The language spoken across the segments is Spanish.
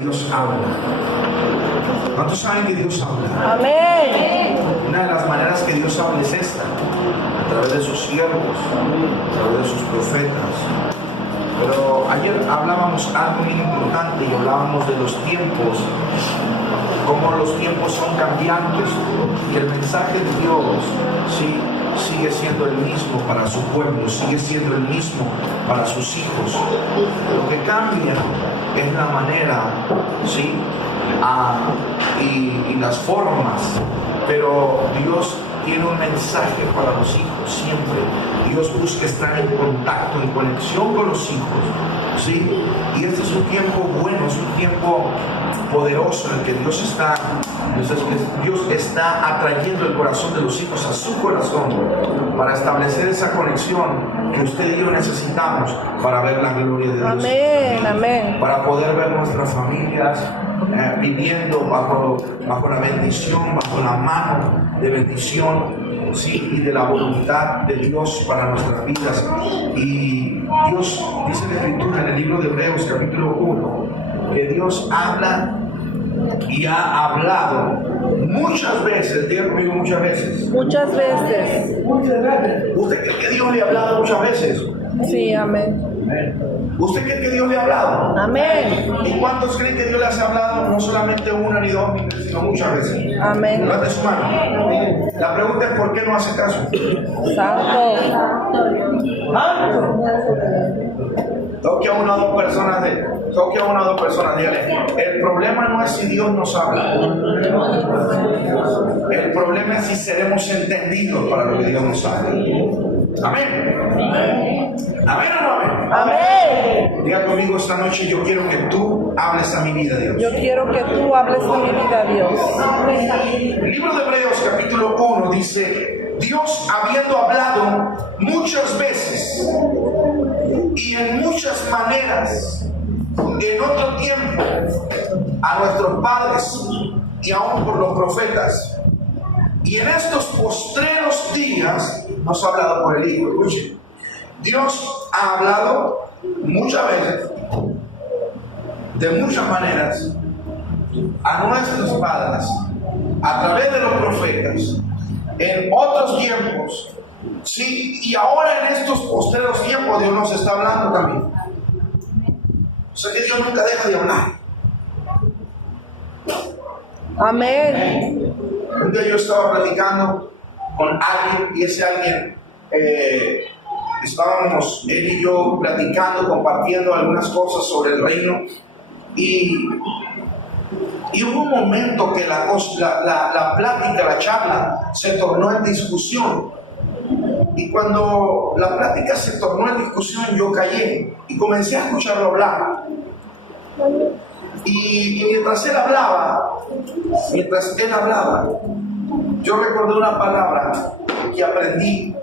Dios habla. ¿Cuántos saben que Dios habla? Amén. Una de las maneras que Dios habla es esta, a través de sus siervos, a través de sus profetas. Pero ayer hablábamos algo muy importante y hablábamos de los tiempos, cómo los tiempos son cambiantes y el mensaje de Dios sí sigue siendo el mismo para su pueblo, sigue siendo el mismo para sus hijos. Lo que cambia es la manera, sí, y las formas, pero Dios tiene un mensaje para los hijos siempre. Dios busca estar en contacto, en conexión con los hijos, ¿sí? Y este es un tiempo bueno, es un tiempo poderoso en el que Dios está atrayendo el corazón de los hijos a su corazón para establecer esa conexión que usted y yo necesitamos para ver la gloria de Dios. Amén, amén. Para poder ver nuestras familias viviendo bajo la bendición, bajo la mano de bendición, sí, y de la voluntad de Dios para nuestras vidas. Y Dios dice en la Escritura, en el libro de Hebreos capítulo 1, que Dios habla y ha hablado muchas veces. Diga conmigo, muchas veces. Muchas veces. ¿Usted cree que Dios le ha hablado muchas veces? Sí, amén. ¿Usted cree que Dios le ha hablado? Amén. ¿Y cuántos creen que Dios les ha hablado? No solamente una ni dos, sino muchas veces. Amén. Levante su mano. La pregunta es: ¿por qué no hace caso? Santo. Toque a una o dos personas, dígale: el problema no es si Dios nos habla. El problema es si seremos entendidos para lo que Dios nos habla. Amén. ¿Amén o no amén? Amén. Diga conmigo esta noche: yo quiero que tú hables a mi vida, Dios. Yo quiero que tú hables a mi vida, Dios. El libro de Hebreos capítulo 1 dice: Dios, habiendo hablado muchas veces y en muchas maneras en otro tiempo a nuestros padres y aún por los profetas, y en estos postreros días nos ha hablado por el Hijo. Escuchen, Dios ha hablado muchas veces, de muchas maneras, a nuestros padres a través de los profetas en otros tiempos, sí, y ahora en estos postreros tiempos Dios nos está hablando también. O sea que Dios nunca deja de hablar. Amén. Un día yo estaba platicando con alguien y ese alguien, estábamos él y yo platicando, compartiendo algunas cosas sobre el reino, y hubo un momento que la plática, la charla se tornó en discusión. Y cuando la plática se tornó en discusión, yo callé y comencé a escucharlo hablar. Y mientras él hablaba, yo recordé una palabra que aprendí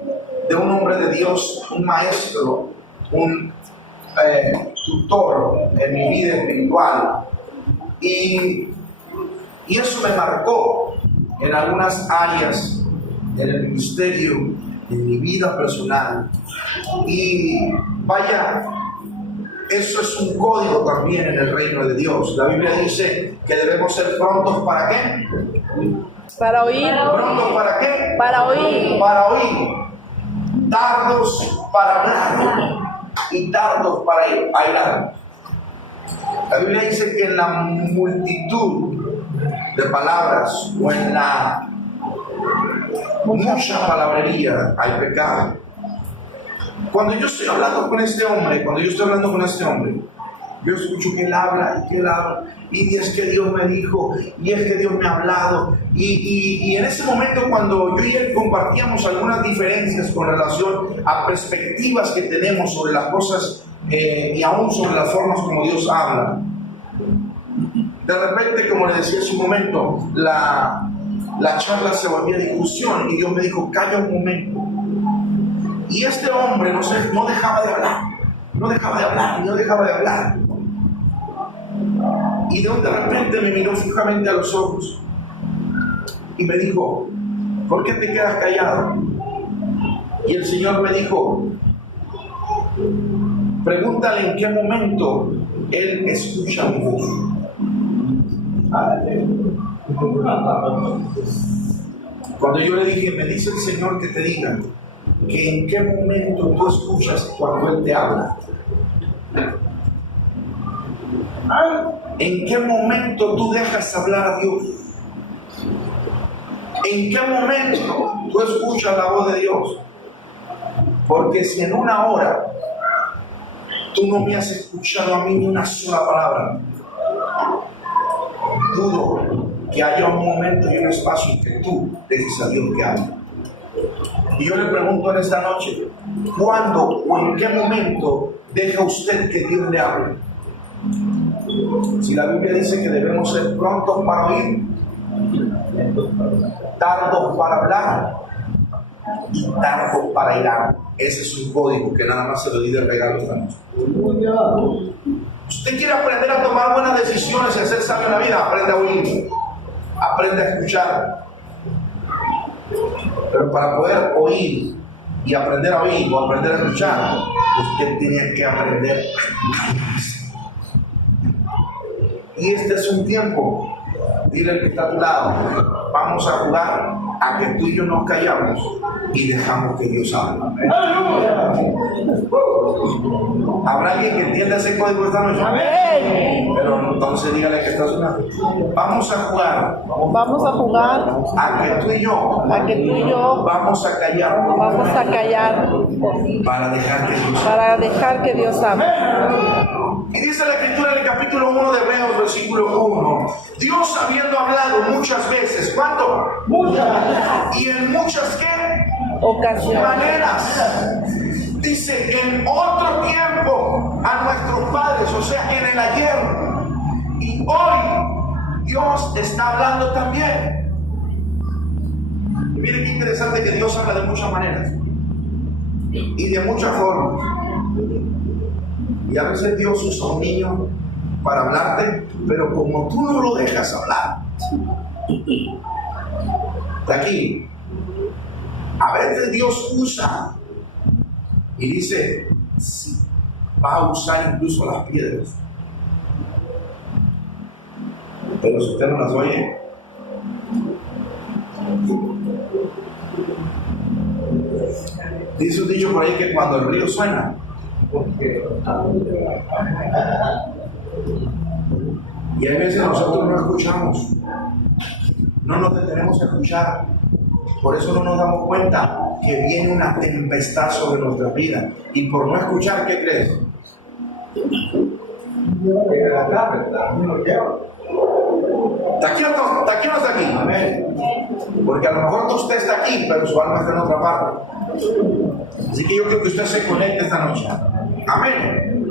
de un hombre de Dios, un maestro, un tutor en mi vida espiritual. Y eso me marcó en algunas áreas en el ministerio, en mi vida personal. Y vaya, eso es un código también en el reino de Dios. La Biblia dice que debemos ser prontos ¿para qué? Para oír. ¿Prontos para qué? Para oír. Para oír. Tardos para hablar y tardos para airar. La Biblia dice que en la multitud de palabras o en la mucha palabrería hay pecado. Cuando yo estoy hablando con este hombre, yo escucho que él habla y es que Dios me dijo, y es que Dios me ha hablado, y en ese momento, cuando yo y él compartíamos algunas diferencias con relación a perspectivas que tenemos sobre las cosas y aún sobre las formas como Dios habla, de repente, como le decía hace un momento, la charla se volvía discusión y Dios me dijo: calla un momento. Y este hombre no dejaba de hablar. Y de repente me miró fijamente a los ojos y me dijo: ¿por qué te quedas callado? Y el Señor me dijo: pregúntale en qué momento Él escucha mi voz. Cuando yo le dije, me dice el Señor que te diga que en qué momento tú escuchas cuando Él te habla. ¿En qué momento tú dejas hablar a Dios? ¿En qué momento tú escuchas la voz de Dios? Porque si en una hora tú no me has escuchado a mí ni una sola palabra, dudo que haya un momento y un espacio en que tú dejes a Dios que hable. Y yo le pregunto en esta noche, ¿cuándo o en qué momento deja usted que Dios le hable? Si la Biblia dice que debemos ser prontos para oír, tardos para hablar y tardos para irar. Ese es un código que nada más se lo di de regalo esta noche. Usted quiere aprender a tomar buenas decisiones y a ser sabio en la vida, aprende a oír, aprende a escuchar. Pero para poder oír y aprender a oír o aprender a escuchar, usted tiene que aprender a irse. Y este es un tiempo, dile al que está a tu lado, vamos a jugar a que tú y yo nos callamos y dejamos que Dios hable. ¿Habrá alguien que entienda ese código esta noche? Amén. Pero entonces dígale que está a su lado. Vamos a jugar a que tú y yo vamos a callar para dejar que Dios hable. Y dice la Escritura en el capítulo 1 de Hebreos, versículo 1, Dios habiendo hablado muchas veces, ¿cuánto? Muchas. Y en muchas ¿qué? Ocasiones. Maneras. Dice, en otro tiempo a nuestros padres, o sea, en el ayer. Y hoy Dios está hablando también. Y miren qué interesante que Dios habla de muchas maneras y de muchas formas. Y a veces Dios usa a un niño para hablarte, pero como tú no lo dejas hablar, de aquí, a veces Dios usa y dice, sí, va a usar incluso las piedras. Pero si usted no las oye, dice un dicho por ahí que cuando el río suena, y hay veces nosotros no escuchamos, no nos detenemos a escuchar, por eso no nos damos cuenta que viene una tempestad sobre nuestra vida, y por no escuchar, ¿qué crees? ¿Está aquí o no está aquí? Amén. Porque a lo mejor usted está aquí, pero su alma está en otra parte. Así que yo quiero que usted se conecte esta noche. Amén.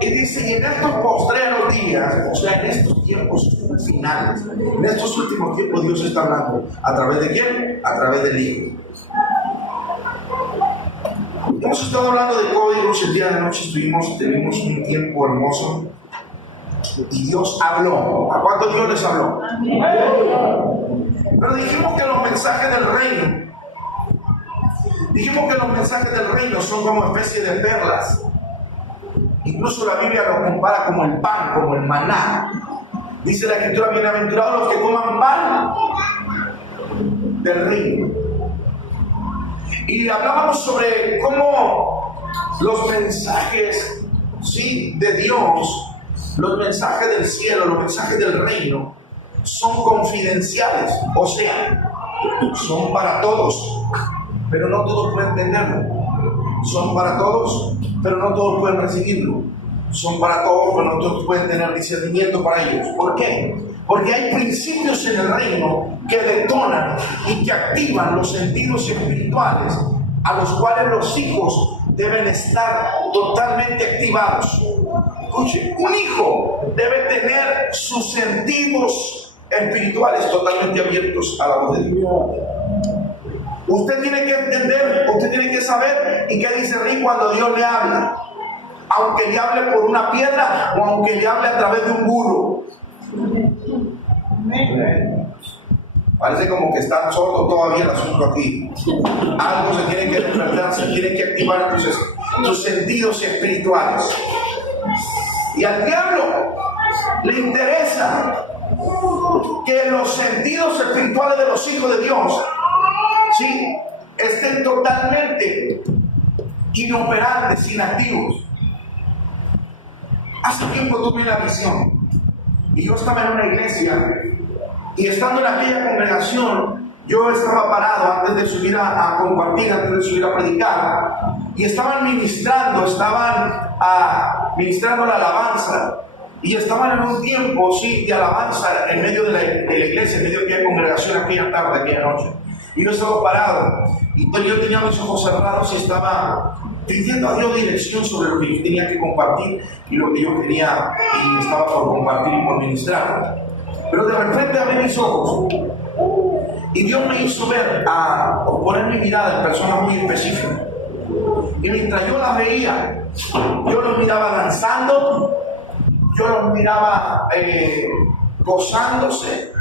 Y dice, y en estos postreros días, o sea, en estos tiempos finales, en estos últimos tiempos, Dios está hablando. ¿A través de quién? A través del Hijo. Hemos estado hablando de códigos. El día de noche tuvimos un tiempo hermoso. Y Dios habló. ¿A cuántos Dios les habló? Pero dijimos que los mensajes del reino son como especie de perlas. Incluso la Biblia lo compara como el pan, como el maná. Dice la Escritura, bienaventurados los que coman pan del reino. Y hablábamos sobre cómo los mensajes, ¿sí?, de Dios, los mensajes del cielo, los mensajes del reino, son confidenciales, o sea, son para todos, pero no todos pueden entenderlo. Son para todos, pero no todos pueden recibirlo. Son para todos, pero no todos pueden tener discernimiento para ellos. ¿Por qué? Porque hay principios en el reino que detonan y que activan los sentidos espirituales a los cuales los hijos deben estar totalmente activados. Escuche, un hijo debe tener sus sentidos espirituales totalmente abiertos a la voz de Dios. Usted tiene que entender, usted tiene que saber y qué dice Rick cuando Dios le habla. Aunque le hable por una piedra o aunque le hable a través de un burro. Parece como que está sordo todavía el asunto aquí. Algo se tiene que despertar, se tiene que activar tus sentidos espirituales. Y al diablo le interesa piensa que los sentidos espirituales de los hijos de Dios, ¿sí?, estén totalmente inoperantes, inactivos. Hace tiempo tuve una visión y yo estaba en una iglesia y estando en aquella congregación yo estaba parado antes de subir a compartir, antes de subir a predicar, y estaban ministrando la alabanza, y estaban en un tiempo, sí, de alabanza en medio de la iglesia, en medio de aquella congregación, aquella tarde, aquella noche. Y yo estaba parado y yo tenía mis ojos cerrados y estaba pidiendo a Dios dirección sobre lo que yo tenía que compartir y lo que yo quería y estaba por compartir y por ministrar. Pero de repente abrí mis ojos y Dios me hizo ver, o poner mi mirada en personas muy específicas. Y mientras yo las veía, yo los miraba danzando, yo los miraba gozándose,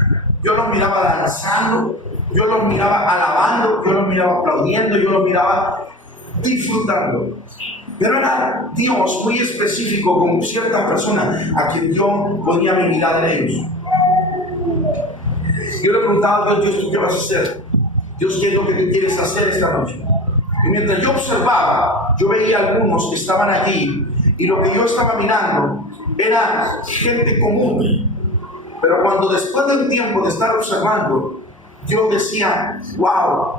yo los miraba danzando, yo los miraba alabando, yo los miraba aplaudiendo, yo los miraba disfrutando. Pero era Dios muy específico con ciertas personas a quien yo ponía mi mirada en ellos. Yo le preguntaba a Dios, ¿tú qué vas a hacer? Dios, ¿qué es lo que tú quieres hacer esta noche? Y mientras yo observaba, yo veía algunos que estaban allí y lo que yo estaba mirando era gente común. Pero cuando después de un tiempo de estar observando, yo decía, wow,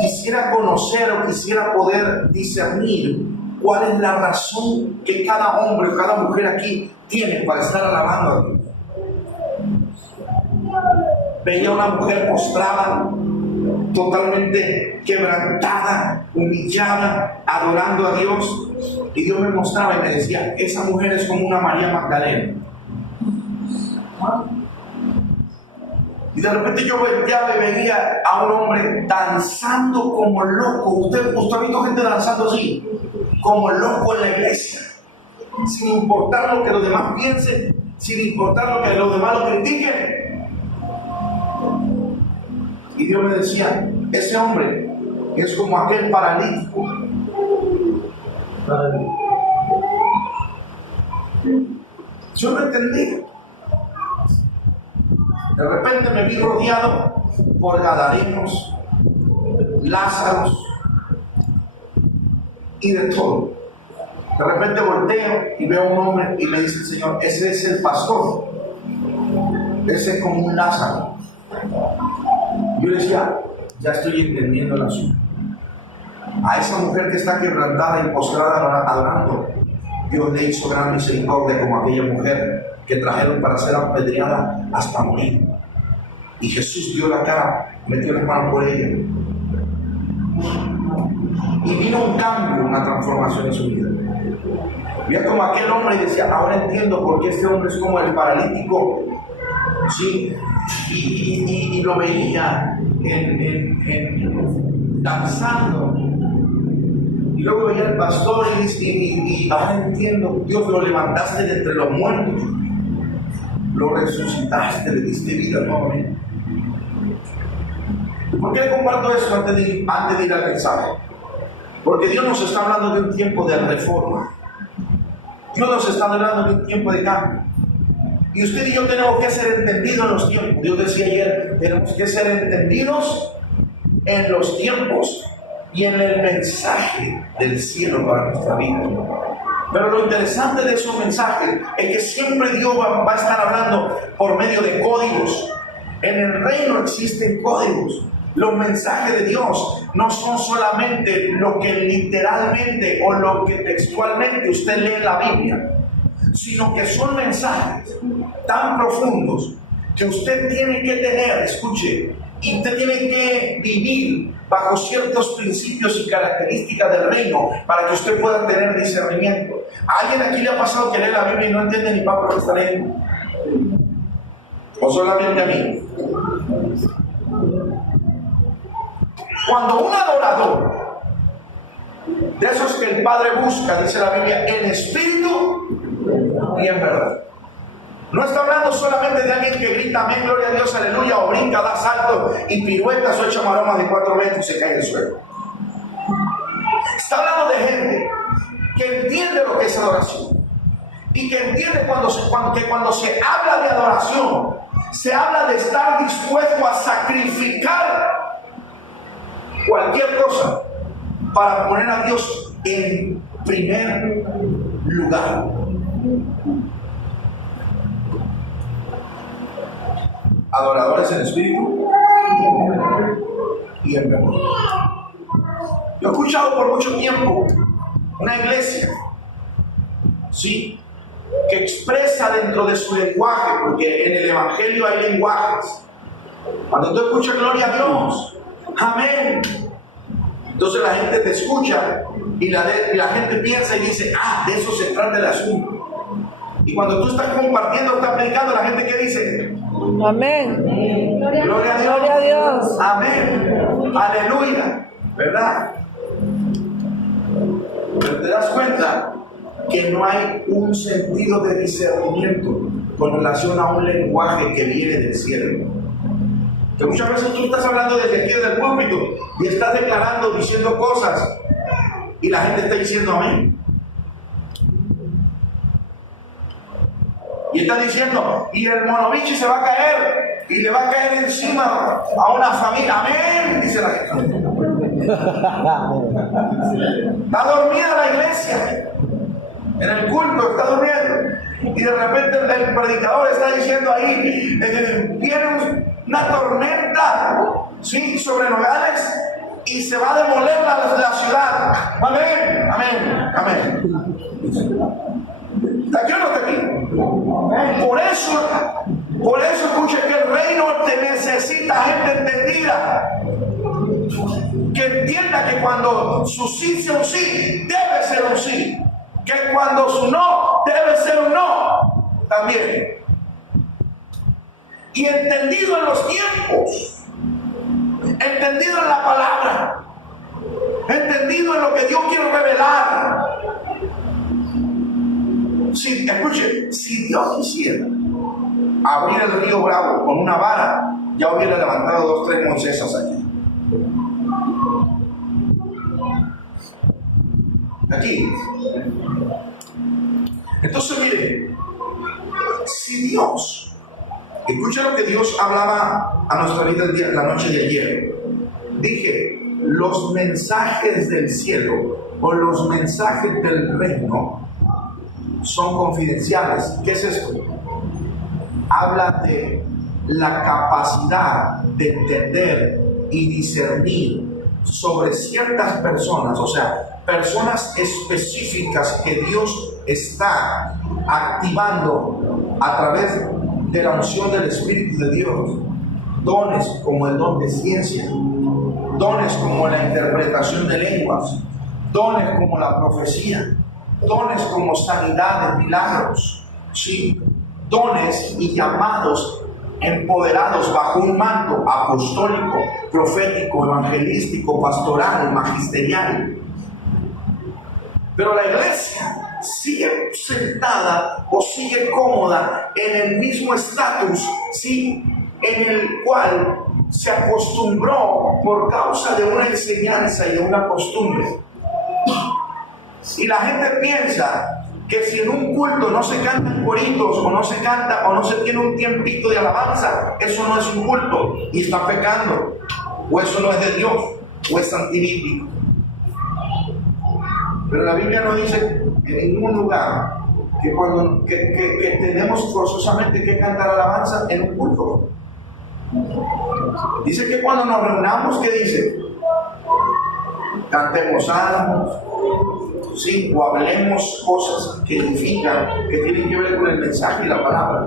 quisiera conocer o quisiera poder discernir cuál es la razón que cada hombre o cada mujer aquí tiene para estar alabando a Dios. Veía una mujer postrada, totalmente quebrantada, humillada, adorando a Dios, y Dios me mostraba y me decía, esa mujer es como una María Magdalena. Y de repente yo volteaba y veía a un hombre danzando como loco. ¿Usted ha visto gente danzando así? Como loco en la iglesia, sin importar lo que los demás piensen, sin importar lo que los demás lo critiquen. Y Dios me decía, ese hombre es como aquel paralítico. Yo no entendí. De repente me vi rodeado por gadarenos, Lázaros y de todo. De repente volteo y veo a un hombre y me dice el Señor, ese es el pastor. Ese es como un Lázaro. Yo le decía, ya estoy entendiendo el asunto. A esa mujer que está quebrantada y postrada adorando, Dios le hizo gran misericordia como aquella mujer que trajeron para ser apedreada hasta morir. Y Jesús dio la cara, metió las manos por ella. Y vino un cambio, una transformación en su vida. Veía como aquel hombre y decía, ahora entiendo por qué este hombre es como el paralítico. Sí, y lo veía danzando. Y luego veía al pastor y ahora entiendo, Dios, lo levantaste de entre los muertos, lo resucitaste, le diste vida nuevamente. ¿Por qué comparto esto antes de ir al mensaje? Porque Dios nos está hablando de un tiempo de reforma. Dios nos está hablando de un tiempo de cambio. Y usted y yo tenemos que ser entendidos en los tiempos. Dios decía ayer, tenemos que ser entendidos en los tiempos y en el mensaje del cielo para nuestra vida. Pero lo interesante de esos mensajes es que siempre Dios va a estar hablando por medio de códigos. En el reino existen códigos. Los mensajes de Dios no son solamente lo que literalmente o lo que textualmente usted lee en la Biblia, sino que son mensajes tan profundos que usted tiene que tener, escuche, y usted tiene que vivir bajo ciertos principios y características del reino para que usted pueda tener discernimiento. ¿A alguien aquí le ha pasado que lee la Biblia y no entiende ni para lo que está leyendo? ¿O solamente a mí? Cuando un adorador, de esos que el Padre busca, dice la Biblia, en espíritu y en verdad. No está hablando solamente de alguien que grita amén, gloria a Dios, aleluya, o brinca, da salto y piruetas o echa maromas de 4 metros y se cae del suelo. Está hablando de gente que entiende lo que es adoración, y que entiende que cuando se habla de adoración, se habla de estar dispuesto a sacrificar cualquier cosa para poner a Dios en primer lugar. Adoradores en espíritu y en verdad. Yo he escuchado por mucho tiempo una iglesia, sí, que expresa dentro de su lenguaje, porque en el evangelio hay lenguajes. Cuando tú escuchas gloria a Dios, amén, entonces la gente te escucha y la gente piensa y dice, de eso se trata el asunto. Y cuando tú estás compartiendo, estás predicando, la gente, ¿qué dice? Amén. Gloria a Dios. Gloria a Dios. Amén. Aleluya. ¿Verdad? Pero te das cuenta que no hay un sentido de discernimiento con relación a un lenguaje que viene del cielo. Que muchas veces tú estás hablando desde aquí del púlpito y estás declarando, diciendo cosas y la gente está diciendo amén. Y está diciendo, y el monovichi se va a caer y le va a caer encima a una familia. Amén, dice la gente. Está dormida la iglesia. En el culto está durmiendo. Y de repente el predicador está diciendo ahí, viene una tormenta, ¿sí?, sobre Nogales y se va a demoler la ciudad. Amén, amén, amén. ¿Está aquí o no está aquí? Por eso escuche que el reino te necesita gente entendida. Que entienda que cuando su sí sea un sí, debe ser un sí. Que cuando su no, debe ser un no también. Y entendido en los tiempos, entendido en la palabra, entendido en lo que Dios quiere revelar. Escuche, si Dios quisiera abrir el río Bravo con una vara, ya hubiera levantado 2 o 3 Moisésas allí. Aquí. Entonces, mire, si Dios, escucha lo que Dios hablaba a nuestra vida la noche de ayer. Dije, los mensajes del cielo o los mensajes del reino son confidenciales. ¿Qué es esto? Habla de la capacidad de entender y discernir sobre ciertas personas, o sea, personas específicas que Dios está activando a través de la unción del Espíritu de Dios. Dones como el don de ciencia, dones como la interpretación de lenguas, dones como la profecía, dones como sanidades, milagros, ¿sí?, dones y llamados empoderados bajo un manto apostólico, profético, evangelístico, pastoral, magisterial. Pero la iglesia sigue sentada o sigue cómoda en el mismo estatus, ¿sí?, en el cual se acostumbró por causa de una enseñanza y de una costumbre. Y la gente piensa que si en un culto no se cantan coritos o no se canta o no se tiene un tiempito de alabanza, eso no es un culto y está pecando, o eso no es de Dios, o es antibíblico. Pero la Biblia no dice en ningún lugar que tenemos forzosamente que cantar alabanza en un culto. Dice que cuando nos reunamos, ¿qué dice? Cantemos salmos, sí, o hablemos cosas que edifican, que tienen que ver con el mensaje y la palabra.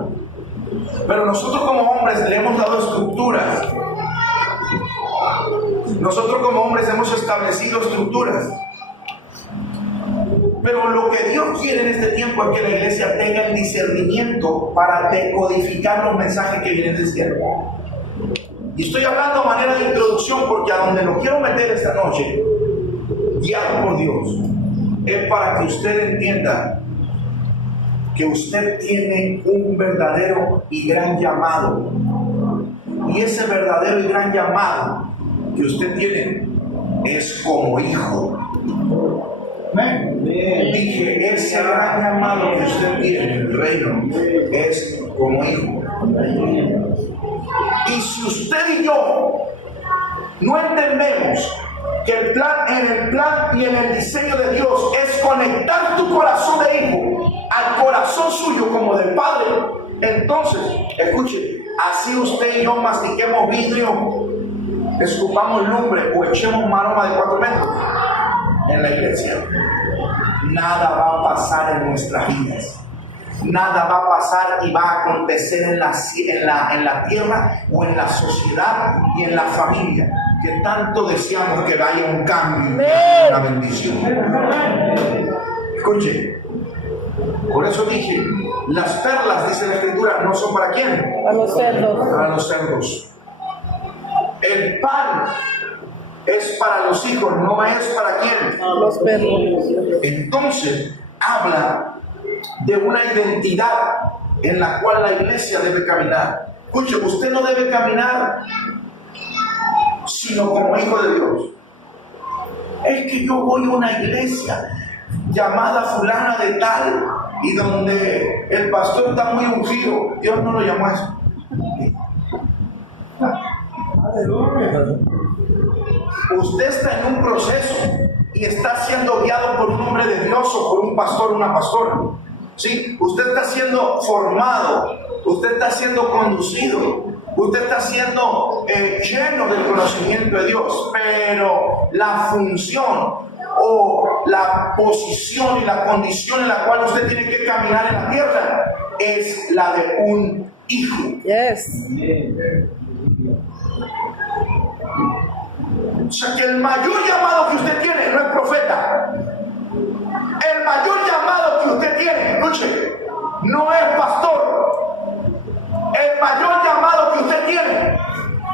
Pero nosotros como hombres le hemos dado estructuras. Nosotros como hombres hemos establecido estructuras. Pero lo que Dios quiere en este tiempo es que la iglesia tenga el discernimiento para decodificar los mensajes que vienen del cielo. Y estoy hablando a manera de introducción porque a donde lo quiero meter esta noche, guiado por Dios, es para que usted entienda que usted tiene un verdadero y gran llamado. Y ese verdadero y gran llamado que usted tiene es como hijo. Dije, ese gran llamado que usted tiene en el reino es como hijo. Y si usted y yo no entendemos que en el plan y en el diseño de Dios es conectar tu corazón de hijo al corazón suyo como del Padre, entonces, escuche, así usted y yo mastiquemos vidrio, escupamos lumbre o echemos maroma de 4 metros en la iglesia, nada va a pasar en nuestras vidas. Nada va a pasar y va a acontecer en la tierra o en la sociedad y en la familia, que tanto deseamos que haya un cambio, una bendición. Escuche, por eso dije, las perlas, dice la Escritura, no son para quién. Para los cerdos. Para los cerdos. El pan es para los hijos, no es para quién. Los perros. Entonces, habla de una identidad en la cual la iglesia debe caminar. Escuche, usted no debe caminar sino como hijo de Dios. Es que yo voy a una iglesia llamada fulana de tal y donde el pastor está muy ungido. Dios no lo llamó a eso. Usted está en un proceso y está siendo guiado por un hombre de Dios o por un pastor o una pastora. ¿Sí? Usted está siendo formado, usted está siendo conducido, usted está siendo lleno del conocimiento de Dios, pero la función o la posición y la condición en la cual usted tiene que caminar en la tierra es la de un hijo. Yes. O sea que el mayor llamado que usted tiene no es profeta. El mayor llamado que usted tiene, escuche, no es pastor. El mayor llamado que usted tiene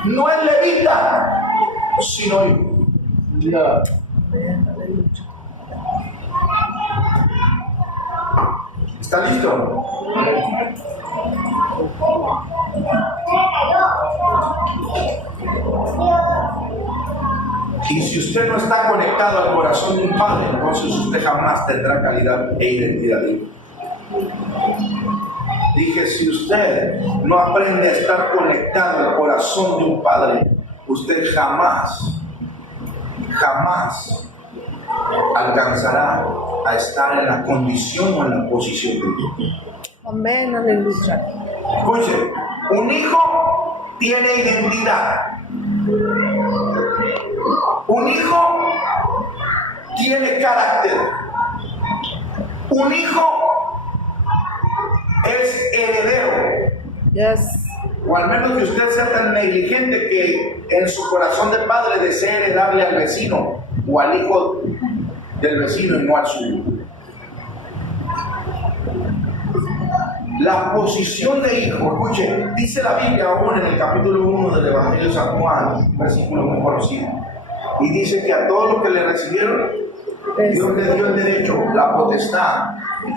no es levita, sino hijo. ¿Está listo? Y si usted no está conectado al corazón de un padre, entonces usted jamás tendrá calidad e identidad. Dije, si usted no aprende a estar conectado al corazón de un padre, usted jamás alcanzará a estar en la condición o en la posición de Dios. Amén, aleluya. Escuche, un hijo tiene identidad. Un hijo tiene carácter. Un hijo es heredero. Yes. O al menos que usted sea tan negligente que en su corazón de padre desee heredarle al vecino o al hijo del vecino y no al suyo. La posición de hijo, escuche, dice la Biblia aún en el capítulo 1 del Evangelio de San Juan, un versículo muy conocido, y dice que a todos los que le recibieron, Dios les dio el derecho, la potestad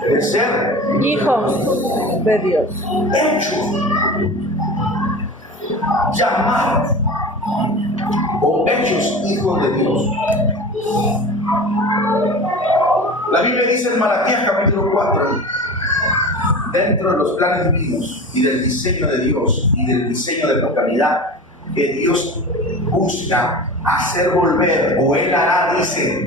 de ser Hijos de Dios. hechos, llamados o hechos hijos de Dios. La Biblia dice en Malaquías capítulo 4, dentro de los planes divinos y del diseño de Dios y del diseño de paternidad, que Dios busca hacer volver, o Él hará, dice,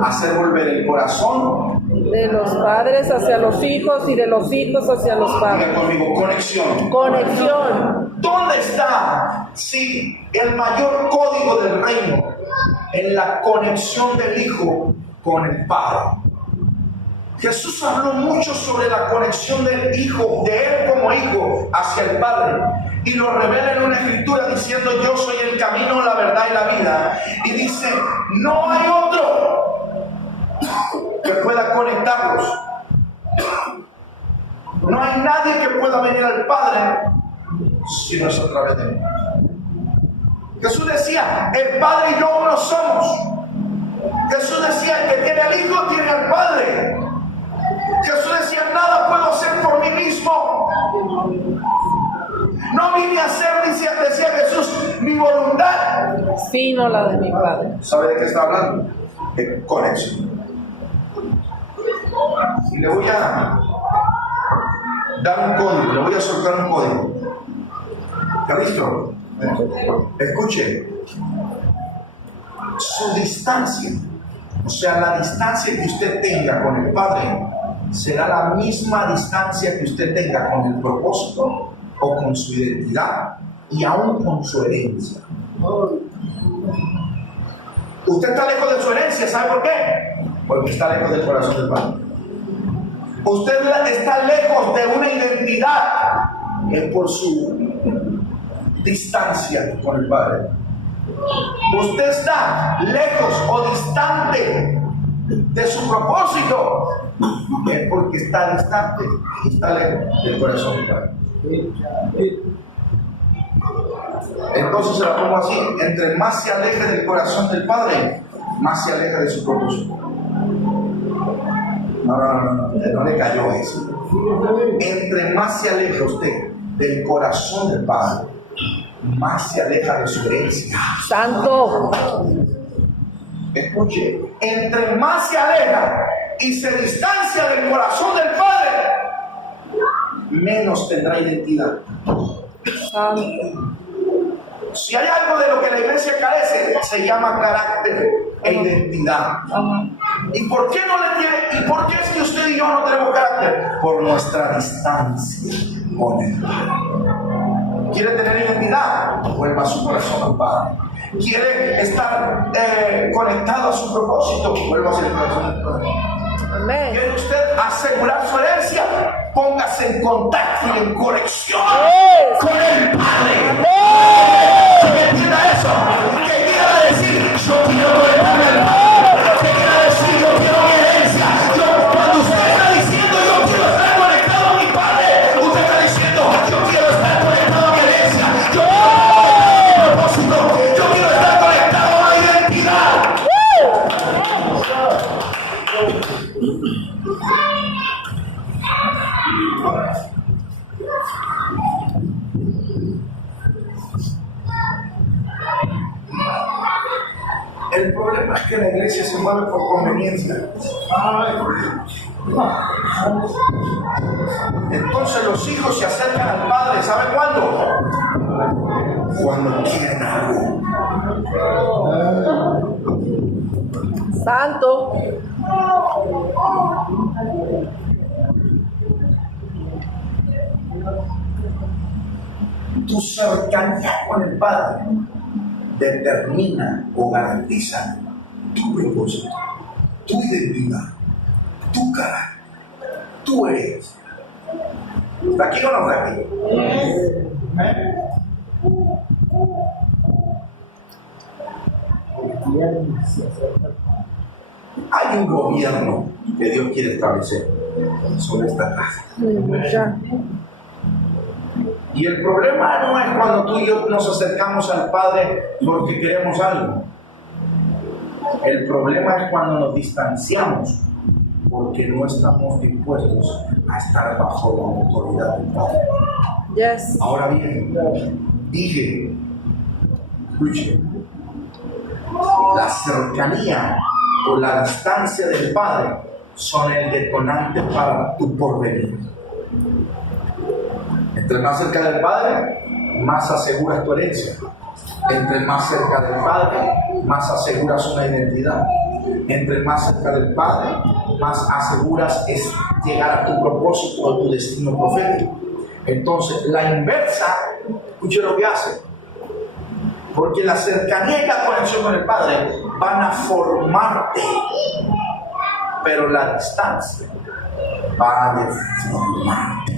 hacer volver el corazón De los padres hacia los hijos y de los hijos hacia los padres. Diga conmigo, conexión. Conexión. ¿Dónde está, sí, el mayor código del reino? En la conexión del hijo con el Padre. Jesús habló mucho sobre la conexión del hijo, de él como hijo, hacia el Padre. Y lo revela en una escritura diciendo: yo soy el camino, la verdad y la vida. Y dice: no hay otro que pueda conectarlos. No hay nadie que pueda venir al Padre si no es a través de mí. Jesús decía: el Padre y yo uno somos. Jesús decía: el que tiene al Hijo tiene al Padre. Jesús decía: nada puedo hacer por mí mismo. No vine a hacer, decía Jesús, mi voluntad, Sino la de mi Padre. ¿sabe de qué está hablando? De conexión. Y le voy a dar un código, le voy a soltar un código. ¿Está listo? Escuche. Su distancia, o sea, la distancia que usted tenga con el Padre, será la misma distancia que usted tenga con el propósito o con su identidad y aún con su herencia. Usted está lejos de su herencia, ¿sabe por qué? Porque está lejos del corazón del Padre. Usted está lejos de una identidad, es por su distancia con el Padre. Usted está lejos o distante de su propósito, es porque está distante y está lejos del corazón del Padre. Entonces se la pongo así: entre más se aleje del corazón del Padre, más se aleja de su propósito. No le cayó eso. Entre más se aleja usted del corazón del Padre, más se aleja de su herencia. Santo. Escuche, entre más se aleja y se distancia del corazón del Padre, menos tendrá identidad. Santo. Si hay algo de lo que la iglesia carece, se llama carácter e identidad. ¿Y por qué no le tiene? ¿Y por qué es que usted y yo no tenemos carácter? Por nuestra distancia con el Padre. ¿Quiere tener identidad? Vuelva a su corazón al Padre. ¿Quiere estar conectado a su propósito? Vuelva hacia el corazón del Padre. Amén. ¿Quiere usted asegurar su herencia? Póngase en contacto y en conexión con el Padre. ¿Que entienda eso? Que quiera decir: yo quiero conectarme al Padre. Que quiera decir: yo quiero mi herencia. Cuando usted está diciendo: yo quiero estar conectado a mi Padre, usted está diciendo: yo quiero estar conectado a mi herencia. Yo quiero estar conectado a mi propósito. Yo quiero estar conectado a la identidad. El problema es que la iglesia se mueve por conveniencia. Entonces los hijos se acercan al Padre, ¿sabe cuándo? Cuando quieren algo. Santo. Tu cercanía con el Padre determina o garantiza tu propósito, tu identidad, tu carácter, tu herencia. ¿Está aquí o no está aquí? Hay un gobierno que Dios quiere establecer sobre esta casa. Y el problema no es cuando tú y yo nos acercamos al Padre porque queremos algo. El problema es cuando nos distanciamos porque no estamos dispuestos a estar bajo la autoridad del Padre. Yes. Ahora bien, dije, escuche, la cercanía o la distancia del Padre son el detonante para tu porvenir. Entre más cerca del Padre, más aseguras tu herencia. Entre más cerca del Padre, más aseguras una identidad. Entre más cerca del Padre, más aseguras es llegar a tu propósito o tu destino profético. Entonces, la inversa, escuche lo que hace. Porque la cercanía y la conexión con el Padre van a formarte, pero la distancia va a deformarte.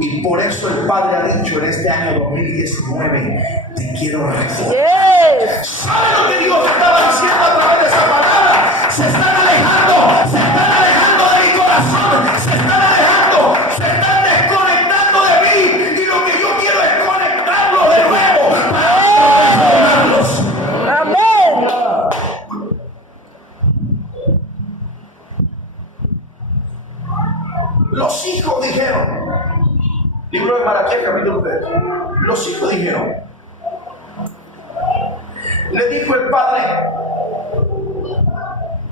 Y por eso el Padre ha dicho en este año 2019: te quiero recibir. Yes. ¿Sabe lo que Dios estaba diciendo a través de esa palabra? Se están alejando de mi corazón, se están alejando, se están desconectando de mí, y lo que yo quiero es conectarlos de nuevo para transformarlos. Amén. Los hijos dijeron, libro de Malaquías capítulo 3, los hijos dijeron, le dijo el Padre: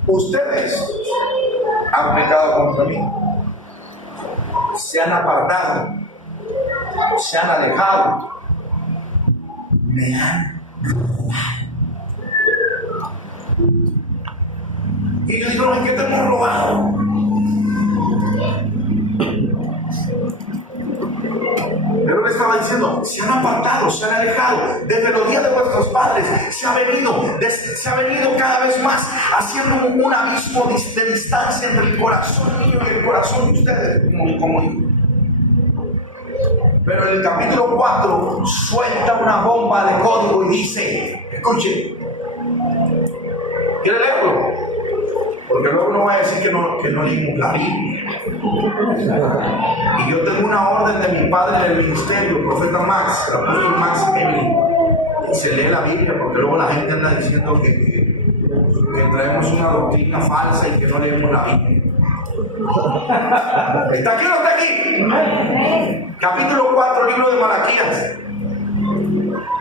ustedes han pecado contra mí, se han apartado, se han alejado, me han robado. Y yo digo, ¿en qué te hemos robado? Pero le estaba diciendo, se han apartado, se han alejado desde los días de vuestros padres, se ha venido cada vez más haciendo un abismo de distancia entre el corazón mío y el corazón de ustedes como hijo. Pero en el capítulo 4 suelta una bomba de código y dice, escuchen, ¿quiere leerlo? Porque luego no va a decir que no leímos la Biblia. Y yo tengo una orden de mi padre del ministerio, el profeta Max, el apóstol Max Emily, y se lee la Biblia, porque luego la gente anda diciendo que traemos una doctrina falsa y que no leemos la Biblia. ¿Está aquí o no está aquí? Capítulo 4, libro de Malaquías.